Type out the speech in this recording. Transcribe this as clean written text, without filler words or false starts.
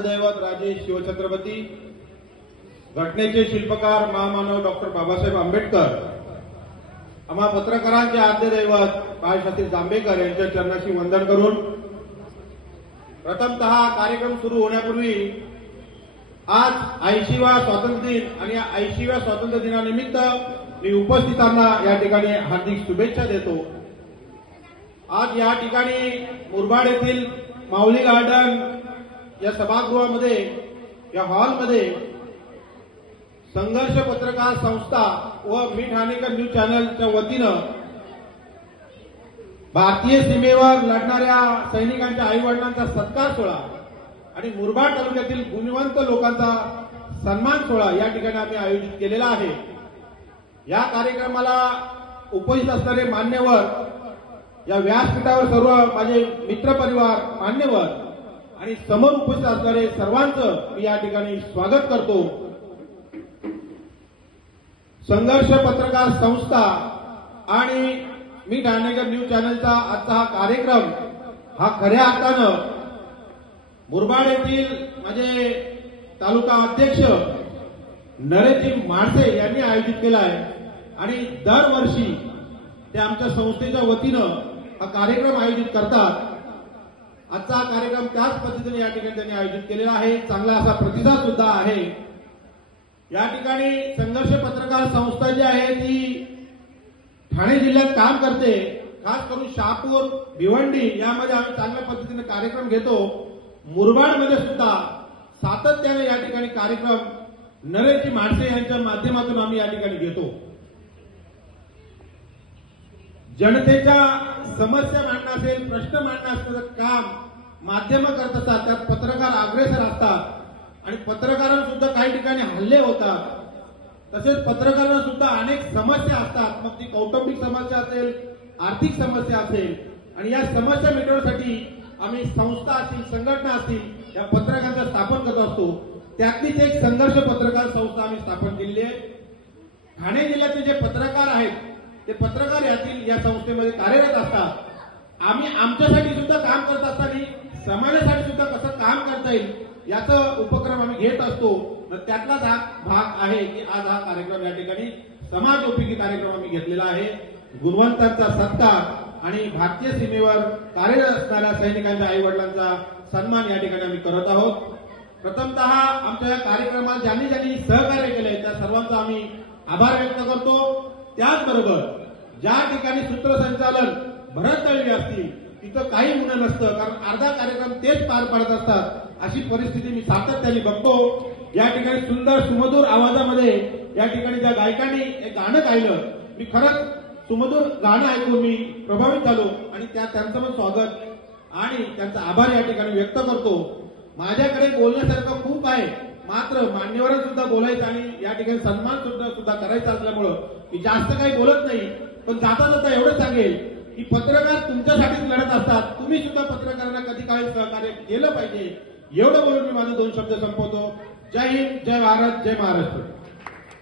दैवत राजे शिवछत्रपती घटनेचे शिल्पकार महामानव डॉक्टर बाबासाहेब आंबेडकर आम्हा पत्रकारांचे आद्य दैवत बाळशास्त्री जांभेकर यांच्या चरणाशी वंदन करून प्रथमतः कार्यक्रम सुरू होण्यापूर्वी आज 80वा स्वातंत्र्य दिन आणि या 80व्या स्वातंत्र्य दिनानिमित्त मी उपस्थितांना या ठिकाणी हार्दिक शुभेच्छा देतो। आज या ठिकाणी मुरबाड येथील माऊली गार्डन या सभागृहामध्ये या हॉलमध्ये संघर्ष पत्रकार संस्था व मी ठाणेकर न्यूज चॅनलच्या वतीनं भारतीय सीमेवर लढणाऱ्या सैनिकांच्या आईवडिलांचा सत्कार सोहळा आणि मुरबाड तालुक्यातील गुणवंत लोकांचा सन्मान सोहळा या ठिकाणी आम्ही आयोजित केलेला आहे। या कार्यक्रमाला उपस्थित असणारे मान्यवर, या व्यासपीठावर सर्व माझे मित्रपरिवार मान्यवर आणि समोर उपस्थित असणारे सर्वांचं मी या ठिकाणी स्वागत करतो। संघर्ष पत्रकार संस्था आणि मी ठाणेकर न्यूज चॅनलचा आजचा हा कार्यक्रम हा खऱ्या अर्थानं मुरबाड येथील माझे तालुका अध्यक्ष नरेशजी माडसे यांनी आयोजित केला आहे आणि दरवर्षी ते आमच्या संस्थेच्या वतीनं हा कार्यक्रम आयोजित करतात। आजचा हा कार्यक्रम त्याच पद्धतीने या ठिकाणी त्यांनी आयोजित केलेला आहे। चांगला असा प्रतिसाद सुद्धा आहे। या ठिकाणी संघर्ष पत्रकार संस्था जी आहे ती ठाणे जिल्ह्यात काम करते। खास करून शहापूर भिवंडी यामध्ये आम्ही चांगल्या पद्धतीने कार्यक्रम घेतो। मुरबाड मध्ये सुद्धा सातत्याने या ठिकाणी कार्यक्रम नरेशजी माडसे यांच्या माध्यमातून आम्ही या ठिकाणी घेतो। जनतेच्या समस्या मांडणं असेल, प्रश्न मांडणं असेल काम माध्यम करत असतात, त्यात पत्रकार अग्रेसर असतात आणि पत्रकारांना सुद्धा काही ठिकाणी हल्ले होतात। तसेच पत्रकारांना सुद्धा अनेक समस्या असतात, मग ती कौटुंबिक समस्या असेल, आर्थिक समस्या असेल आणि या समस्या मिटवण्यासाठी आम्ही संस्था असतील, संघटना असतील या पत्रकारांचं स्थापन करत असतो। त्यातलीच एक संघर्ष पत्रकार संस्था आम्ही स्थापन केलेली आहे। ठाणे जिल्ह्यातले जे पत्रकार आहेत ते पत्रकार यातील या संस्थेमध्ये कार्यरत असतात। आम्ही आमच्यासाठी सुद्धा काम करत असताना समाजासाठी सुद्धा कसं काम करता येईल याचा उपक्रम आम्ही घेत असतो। त्यातलाच हा भाग आहे की आज हा कार्यक्रम या ठिकाणी समाजोपयोगी कार्यक्रम आम्ही घेतलेला आहे। गुणवंतांचा सत्कार आणि भारतीय सीमेवर कार्यरत असणाऱ्या सैनिकांच्या आईवडिलांचा सन्मान या ठिकाणी आम्ही करत आहोत। प्रथमतः आमच्या या कार्यक्रमात ज्यांनी ज्यांनी सहकार्य केले त्या सर्वांचा आम्ही आभार व्यक्त करतो। त्याचबरोबर ज्या ठिकाणी सूत्रसंचालन भरत दळवी असतील तिथं काही गुन्हा नसतं, कारण अर्धा कार्यक्रम तेच पार पाडत असतात। अशी परिस्थिती मी सातत्याने बघतो। या ठिकाणी सुंदर सुमधुर आवाजामध्ये या ठिकाणी त्या गायकांनी एक गाणं गायलं, मी खरंच सुमधुर गाणं ऐकून मी प्रभावित झालो आणि त्यांचं पण स्वागत आणि त्यांचा आभार या ठिकाणी व्यक्त करतो। माझ्याकडे बोलण्यासारखं खूप आहे, मात्र मान्यवरांना सुद्धा बोलायचं आणि या ठिकाणी सन्मान सुद्धा करायचा असल्यामुळं मी जास्त काही बोलत नाही। पण जाता जाता एवढं सांगेल की पत्रकार तुमच्यासाठीच लढत असतात, तुम्ही सुद्धा पत्रकारांना कधी काही सहकार्य केलं पाहिजे। एवढं बोलून मी माझे 2 शब्द संपवतो। जय हिंद, जय भारत, जय महाराष्ट्र।